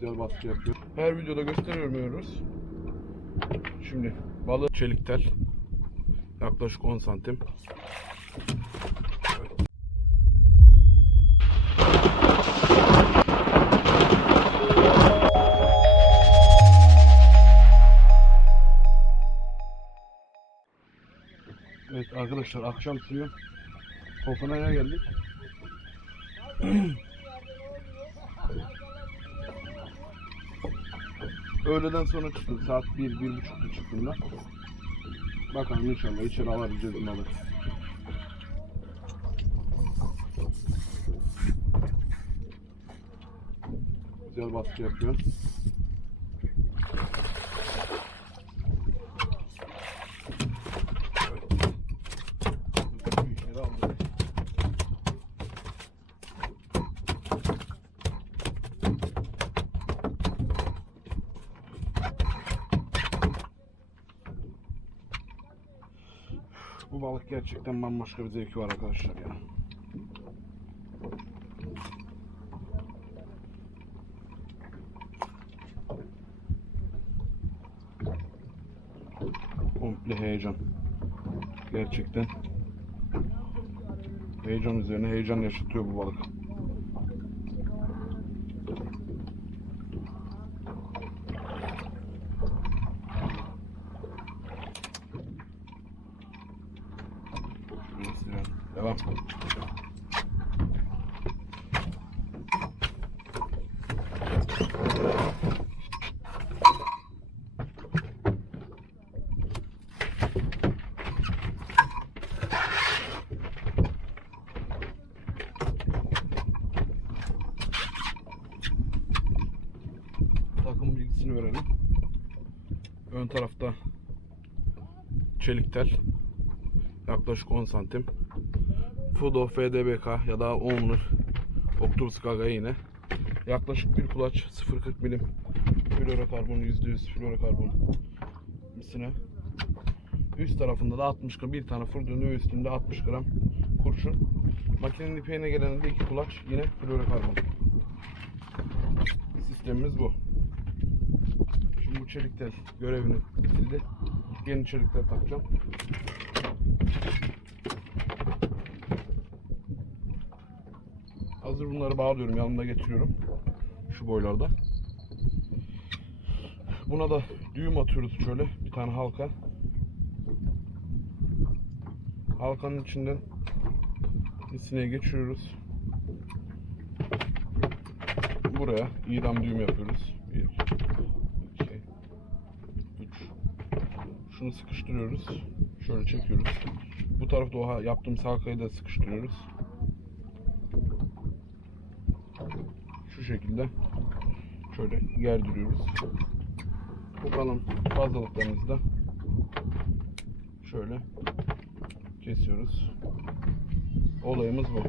Güzel baskı yapıyor. Her videoda gösteriyoruz. Şimdi balık çelik tel. Yaklaşık 10 santim. Evet arkadaşlar akşam suyu Kopanaya geldik. Öğleden sonra çıktım. Saat 1, bir, bir buçukta çıktım da. Bakalım inşallah içeri alabileceğiz malı. Güzel baskı yapıyor. Evet. İçeri aldık. Bu balık gerçekten bambaşka bir zevki var arkadaşlar ya. Komple heyecan. Gerçekten. Heyecan üzerine heyecan yaşatıyor bu balık. Şurası ya. Devam. Verelim. Ön tarafta çelik tel. Yaklaşık 10 santim. Fudo FDBK ya da Omnur Octopus Gaga yine. Yaklaşık bir kulaç 0.40 milim florokarbon %100 florokarbon misine. Üst tarafında da 60 gram bir tane fırlığın ve üstünde 60 gram kurşun. Makinenin ipeğine gelen de iki kulaç yine florokarbon. Sistemimiz bu. Şimdi bu çelik tel görevini bitirdi. Yeni çelikler takacağım. Hazır bunları bağlıyorum. Yanımda getiriyorum. Şu boylarda. Buna da düğüm atıyoruz şöyle. Bir tane halka. Halkanın içinden içine geçiriyoruz. Buraya idam düğüm yapıyoruz. 1 2 3 Şunu sıkıştırıyoruz. Şöyle çekiyoruz. Bu tarafta o yaptığımız halkayı da sıkıştırıyoruz. Şu şekilde şöyle gerdiriyoruz. Bu kalan fazlalıklarımızı da şöyle kesiyoruz. Olayımız bu.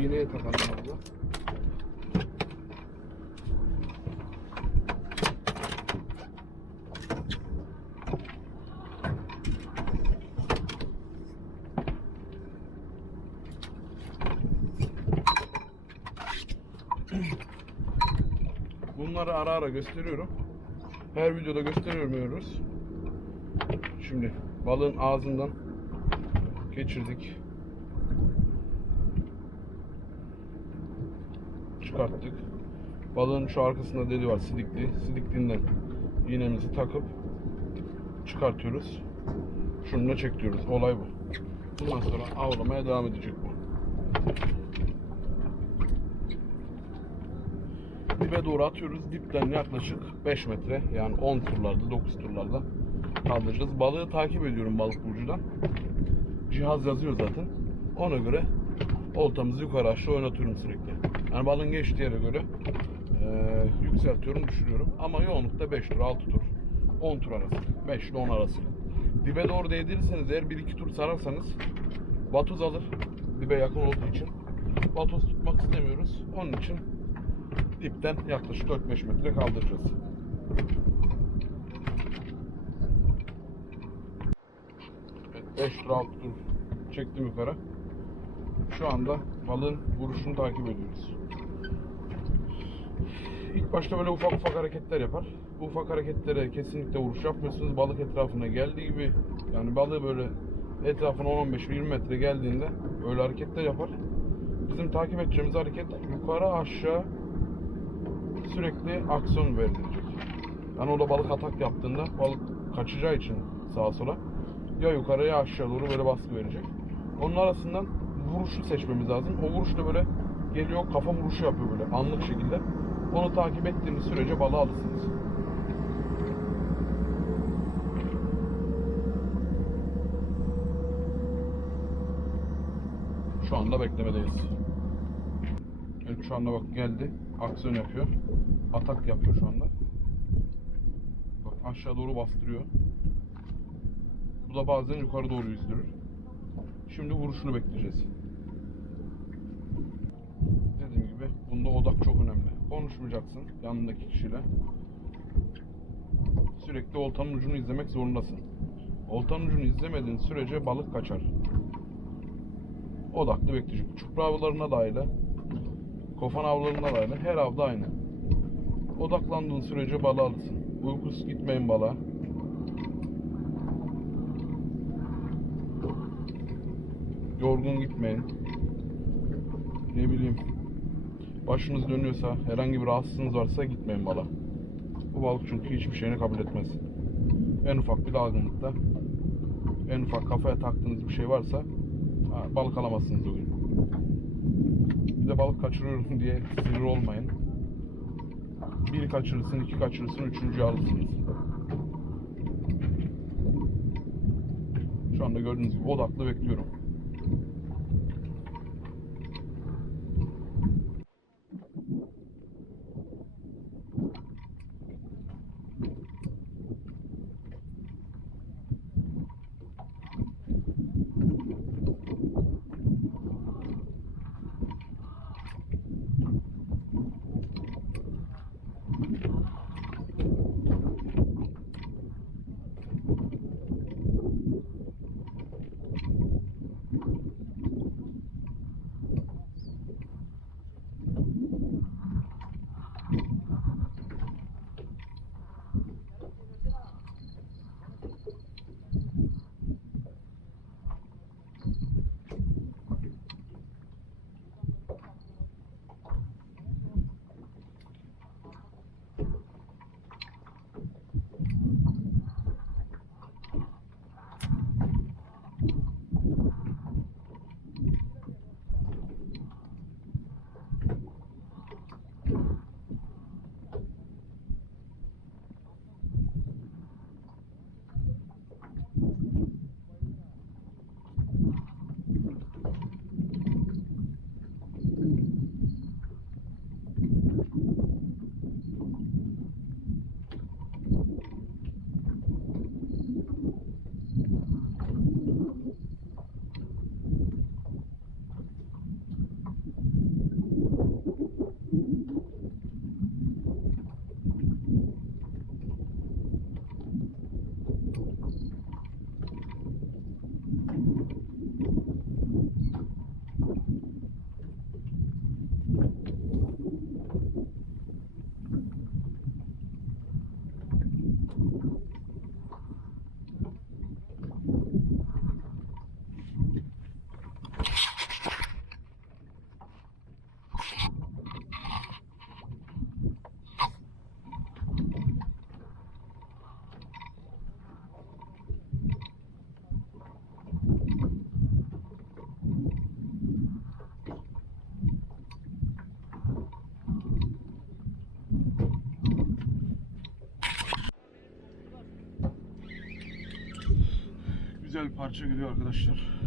İğneye takalım Bunları ara ara gösteriyorum. Her videoda gösteriyoruz. Şimdi balığın ağzından geçirdik. Çıkarttık. Balığın şu arkasında deli var sidikli. Sidikliğinden iğnemizi takıp çıkartıyoruz. Şununla çekiyoruz. Olay bu. Bundan sonra avlamaya devam edecek bu. Dibe doğru atıyoruz. Dipten yaklaşık 5 metre yani 10 turlarda 9 turlarda kaldıracağız. Balığı takip ediyorum balık burcudan. Cihaz yazıyor zaten. Ona göre oltamızı yukarı aşağı oynatıyorum sürekli. Yani balığın geçtiği yere göre eee, yükseltiyorum, düşürüyorum. Ama yoğunlukta 5 tur, 6 tur, 10 tur arası. 5 ile 10 arası. Dibe doğru değdirirseniz eğer 1-2 tur sararsanız vatoz alır. Dibe yakın olduğu için. Vatoz tutmak istemiyoruz. Onun için dipten yaklaşık 4-5 metre kaldıracağız. Evet, 5 tur 6 tur Çektim yukarı. Şu anda balığın vuruşunu takip ediyoruz. İlk başta böyle ufak ufak hareketler yapar. Bu ufak hareketlere kesinlikle vuruş yapmıyorsunuz. Balık etrafına geldiği gibi yani balığı böyle etrafına 10-15-20 metre geldiğinde öyle hareketler yapar. Bizim takip edeceğimiz hareket yukarı aşağı sürekli aksiyon verilecek. Yani orada balık atak yaptığında balık kaçacağı için sağa sola ya yukarı ya aşağı doğru böyle baskı verecek. Onun arasından vuruşu seçmemiz lazım. O vuruş da böyle geliyor kafa vuruşu yapıyor böyle anlık şekilde. Onu takip ettiğimiz sürece balığı alırsınız. Şu anda beklemedeyiz. Evet şu anda bak geldi. Aksiyon yapıyor. Atak yapıyor şu anda. Bak aşağı doğru bastırıyor. Bu da bazen yukarı doğru yüzdürür. Şimdi vuruşunu bekleyeceğiz. Dediğim gibi bunda odak çok önemli. Konuşmayacaksın yanındaki kişiyle. Sürekli oltanın ucunu izlemek zorundasın. Oltanın ucunu izlemediğin sürece balık kaçar. Odaklı bekleyecek. Çupra avlarına da öyle. Kofan avlarına da öyle. Her avda aynı. Odaklandığın sürece balığı alırsın. Uykusuz gitmeyin balığa. Yorgun gitmeyin. Ne bileyim. Başınız dönüyorsa, herhangi bir rahatsızlığınız varsa gitmeyin balığa. Bu balık çünkü hiçbir şeyini kabul etmez. En ufak bir dalgınlıkta, en ufak kafaya taktığınız bir şey varsa balık alamazsınız o gün. Bir de balık kaçırıyorum diye sinir olmayın. Bir kaçırırsın, iki kaçırırsın, üçüncü alırsınız. Şu anda gördüğünüz gibi odaklı bekliyorum. Güzel bir parça geliyor arkadaşlar.